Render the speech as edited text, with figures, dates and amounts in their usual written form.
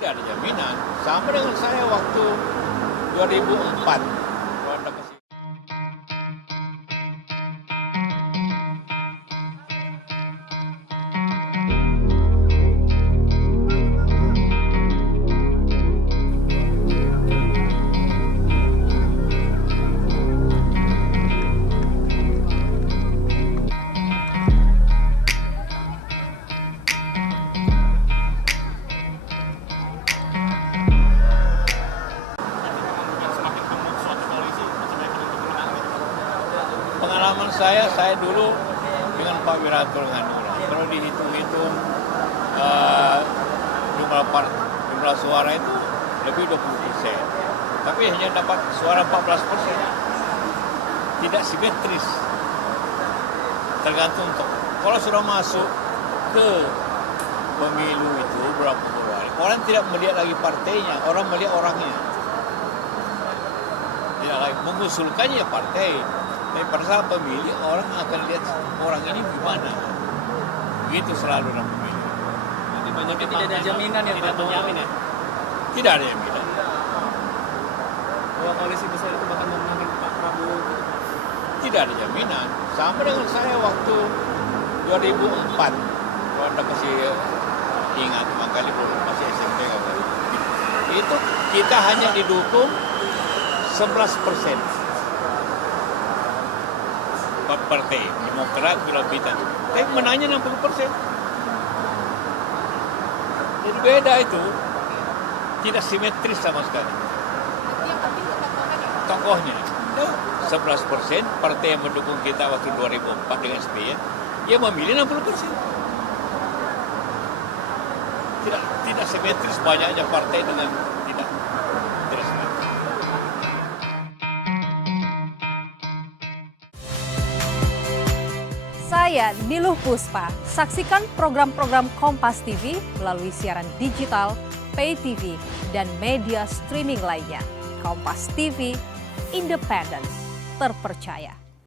Tidak ada jaminan. Sama dengan saya waktu 2004. Pengalaman saya dulu dengan Pak Wiranto Handura. Kalau dihitung-hitung jumlah suara itu lebih 20%. Tapi hanya dapat suara 14%. Tidak simetris. Tergantung kalau sudah masuk ke pemilu itu berapa hari. Orang tidak melihat lagi partainya, orang melihat orangnya. Tidak lagi mengusulkannya partai. Tapi pada saat pemilih, orang akan lihat orang ini gimana. Begitu selalu dalam pemilih. Jadi tidak ada jaminan ya Pak? Tidak ada jaminan. Bahwa koalisi besar itu bakal memenangkan Pak Prabowo? Tidak ada jaminan. Sama dengan saya waktu 2004. Kalau Anda masih ingat, makanya masih SMP. Itu kita hanya didukung 11%. Partai Demokrat Bilang-Bitan, tapi menangnya 60%. Jadi beda itu, tidak simetris sama sekali. Tokohnya, 11% partai yang mendukung kita waktu 2004 dengan SBY, dia memilih 60%. Tidak simetris banyaknya partai dengan tidak simetris. Saya Niluh Puspa. Saksikan program-program Kompas TV melalui siaran digital, pay TV, dan media streaming lainnya. Kompas TV, independen, terpercaya.